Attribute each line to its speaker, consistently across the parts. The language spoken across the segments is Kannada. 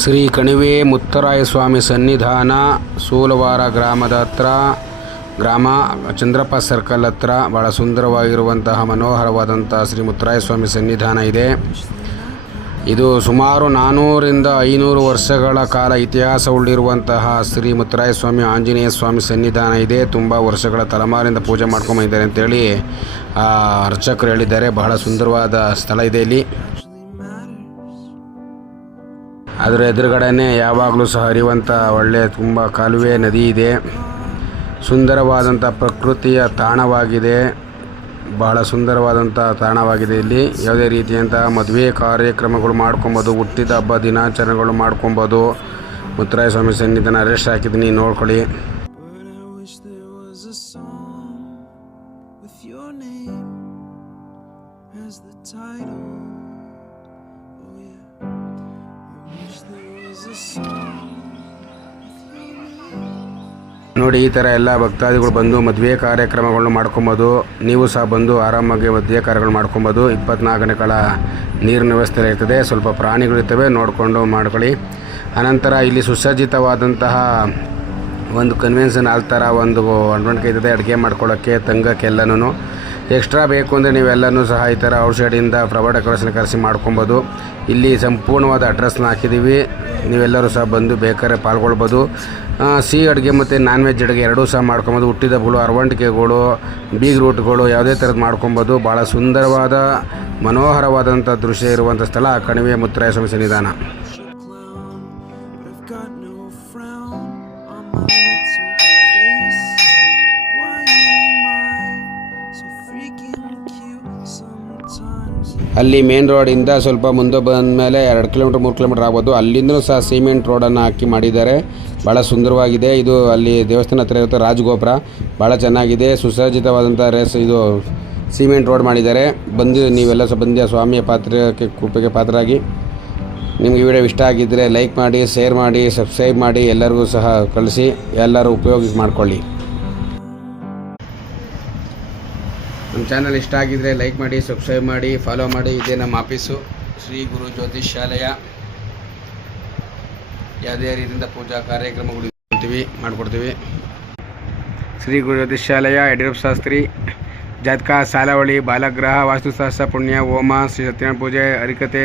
Speaker 1: ಶ್ರೀ ಕಣಿವೆ ಮುತ್ತರಾಯ ಸ್ವಾಮಿ ಸನ್ನಿಧಾನ, ಸೋಲವಾರ ಗ್ರಾಮದ ಹತ್ರ, ಗ್ರಾಮ, ಚಂದ್ರಪ್ಪ ಸರ್ಕಲ್ ಹತ್ರ ಭಾಳ ಸುಂದರವಾಗಿರುವಂತಹ ಮನೋಹರವಾದಂತಹ ಶ್ರೀ ಮುತ್ತರಾಯ ಸ್ವಾಮಿ ಸನ್ನಿಧಾನ ಇದೆ. ಇದು ಸುಮಾರು ನಾನ್ನೂರಿಂದ ಐನೂರು ವರ್ಷಗಳ ಕಾಲ ಇತಿಹಾಸ ಉಳ್ಳಿರುವಂತಹ ಶ್ರೀ ಮುತ್ತರಾಯ ಸ್ವಾಮಿ ಆಂಜನೇಯ ಸ್ವಾಮಿ ಸನ್ನಿಧಾನ ಇದೆ. ತುಂಬ ವರ್ಷಗಳ ತಲೆಮಾರಿಂದ ಪೂಜೆ ಮಾಡ್ಕೊಂಬಂದಿದ್ದಾರೆ ಅಂತೇಳಿ ಅರ್ಚಕರು ಹೇಳಿದ್ದಾರೆ. ಬಹಳ ಸುಂದರವಾದ ಸ್ಥಳ ಇದೆ ಇಲ್ಲಿ. ಅದರ ಎದುರುಗಡೆನೇ ಯಾವಾಗಲೂ ಸಹ ಹರಿಯುವಂಥ ಒಳ್ಳೆಯ ತುಂಬ ಕಾಲುವೆ, ನದಿ ಇದೆ. ಸುಂದರವಾದಂಥ ಪ್ರಕೃತಿಯ ತಾಣವಾಗಿದೆ. ಬಹಳ ಸುಂದರವಾದಂಥ ತಾಣವಾಗಿದೆ ಇಲ್ಲಿ. ಯಾವುದೇ ರೀತಿಯಂಥ ಮದುವೆ ಕಾರ್ಯಕ್ರಮಗಳು ಮಾಡ್ಕೊಬೋದು, ಹುಟ್ಟಿದ ಹಬ್ಬ ದಿನಾಚರಣೆಗಳು ಮಾಡ್ಕೊಬೋದು. ಮುತ್ತರಾಯ ಸ್ವಾಮಿ ಸನ್ನಿಧಾನ ಅರೆಸ್ಟ್ ಹಾಕಿದ್ದೀನಿ, ನೋಡ್ಕೊಳ್ಳಿ. ನೋಡಿ, ಈ ಥರ ಎಲ್ಲ ಭಕ್ತಾದಿಗಳು ಬಂದು ಮದುವೆ ಕಾರ್ಯಕ್ರಮಗಳನ್ನು ಮಾಡ್ಕೊಬೋದು. ನೀವು ಸಹ ಬಂದು ಆರಾಮಾಗಿ ಮದುವೆ ಕಾರ್ಯಗಳು ಮಾಡ್ಕೊಬೋದು. ಇಪ್ಪತ್ನಾಲ್ಕು ಗಂಟೆಗಳ ನೀರಿನ ವ್ಯವಸ್ಥೆ ಇರ್ತದೆ. ಸ್ವಲ್ಪ ಪ್ರಾಣಿಗಳಿರ್ತವೆ ನೋಡಿಕೊಂಡು ಮಾಡ್ಕೊಳ್ಳಿ. ಅನಂತರ ಇಲ್ಲಿ ಸುಸಜ್ಜಿತವಾದಂತಹ ಒಂದು ಕನ್ವೆನ್ಷನ್ ಆಲ್ ಥರ ಒಂದು ಅಡ್ವಾಂಟೇಜ್ ಇದೆ ಅಡುಗೆ ಮಾಡ್ಕೊಳ್ಳೋಕ್ಕೆ ತಂಗಕ್ಕೆಲ್ಲನೂ ಎಕ್ಸ್ಟ್ರಾ ಬೇಕು ಅಂದರೆ ನೀವೆಲ್ಲನೂ ಸಹ ಈ ಥರ ಔಟ್ಸೈಡಿಂದ ಫ್ಲವರ್ ಡೆಕೋರೇಷನ್ ಕರೆಸಿ ಮಾಡ್ಕೊಬೋದು. ಇಲ್ಲಿ ಸಂಪೂರ್ಣವಾದ ಅಡ್ರೆಸ್ನ ಹಾಕಿದ್ದೀವಿ. ನೀವೆಲ್ಲರೂ ಸಹ ಬಂದು ಬೇಕಾದ್ರೆ ಪಾಲ್ಗೊಳ್ಬೋದು. ಸಿಹಿ ಅಡುಗೆ ಮತ್ತು ನಾನ್ ವೆಜ್ ಅಡುಗೆ ಎರಡೂ ಸಹ ಮಾಡ್ಕೊಬೋದು. ಹುಟ್ಟಿದ ಹಬ್ಬಗಳು ಅರವಂಟಿಕೆಗಳು ಬೀಗ್ ರೂಟ್ಗಳು ಯಾವುದೇ ಥರದ್ದು ಮಾಡ್ಕೊಬೋದು. ಭಾಳ ಸುಂದರವಾದ, ಮನೋಹರವಾದಂಥ ದೃಶ್ಯ ಇರುವಂಥ ಸ್ಥಳ ಕಣಿವೆ ಮುತ್ತರಾಯ ಸಮಸ್ಯೆ ಸನ್ನಿಧಾನ. ಅಲ್ಲಿ ಮೇನ್ ರೋಡಿಂದ ಸ್ವಲ್ಪ ಮುಂದೆ ಬಂದಮೇಲೆ ಎರಡು ಕಿಲೋಮೀಟ್ರ್ ಮೂರು ಕಿಲೋಮೀಟ್ರ್ ಆಗ್ಬೋದು. ಅಲ್ಲಿಂದಲೂ ಸಹ ಸಿಮೆಂಟ್ ರೋಡನ್ನು ಹಾಕಿ ಮಾಡಿದ್ದಾರೆ. ಭಾಳ ಸುಂದರವಾಗಿದೆ. ಇದು ಅಲ್ಲಿ ದೇವಸ್ಥಾನ ಹತ್ರ ಇರುತ್ತೆ ರಾಜಗೋಪುರ. ಭಾಳ ಚೆನ್ನಾಗಿದೆ. ಸುಸಜ್ಜಿತವಾದಂಥ ರೇಸ್ ಇದು ಸಿಮೆಂಟ್ ರೋಡ್ ಮಾಡಿದ್ದಾರೆ. ಬಂದು ನೀವೆಲ್ಲ ಸಹ ಬಂದು ಸ್ವಾಮಿಯ ಪಾತ್ರಕ್ಕೆ, ಕೃಪೆಗೆ ಪಾತ್ರರಾಗಿ. ನಿಮಗೆ ವಿಡಿಯೋ ಇಷ್ಟ ಆಗಿದ್ದರೆ ಲೈಕ್ ಮಾಡಿ ಶೇರ್ ಮಾಡಿ ಸಬ್ಸ್ಕ್ರೈಬ್ ಮಾಡಿ ಎಲ್ಲರಿಗೂ ಸಹ ಕಳಿಸಿ. ಎಲ್ಲರೂ ಉಪಯೋಗ ಮಾಡಿಕೊಳ್ಳಿ. ನಮ್ಮ ಚಾನಲ್ ಇಷ್ಟ ಆಗಿದ್ದರೆ ಲೈಕ್ ಮಾಡಿ ಸಬ್ಸ್ಕ್ರೈಬ್ ಮಾಡಿ ಫಾಲೋ ಮಾಡಿ. ಇದೇ ನಮ್ಮ ಆಫೀಸು ಶ್ರೀ ಗುರು ಜ್ಯೋತಿಷ್ ಶಾಲೆಯ ಯಾವುದೇ ರೀತಿಯಿಂದ ಪೂಜಾ ಕಾರ್ಯಕ್ರಮಗಳು ಮಾಡ್ತೀವಿ, ಮಾಡಿಕೊಡ್ತೀವಿ. ಶ್ರೀ ಗುರು ಜ್ಯೋತಿಷ್ ಶಾಲೆಯ ಯಡಿಯೂರಪ್ಪ ಶಾಸ್ತ್ರಿ, ಜಾತಕ, ಸಾಲವಳಿ, ಬಾಲಗ್ರಹ, ವಾಸ್ತುಶಾಸ್ತ್ರ, ಪುಣ್ಯ, ಹೋಮ, ಶ್ರೀ ಸತ್ಯನಾರಾಯಣ ಪೂಜೆ, ಹರಿಕತೆ,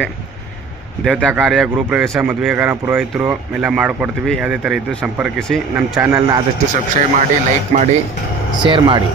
Speaker 1: ದೇವತಾ ಕಾರ್ಯ ಗೃಹಪ್ರವೇಶ ಮದುವೆ ಕಾರ್ಯ ಪುರೋಹಿತರು ಎಲ್ಲ ಮಾಡಿಕೊಡ್ತೀವಿ. ಯಾವುದೇ ಥರ ಇದ್ದು ಸಂಪರ್ಕಿಸಿ. ನಮ್ಮ ಚಾನಲ್ನ ಆದಷ್ಟು ಸಬ್ಸ್ಕ್ರೈಬ್ ಮಾಡಿ ಲೈಕ್ ಮಾಡಿ ಶೇರ್ ಮಾಡಿ.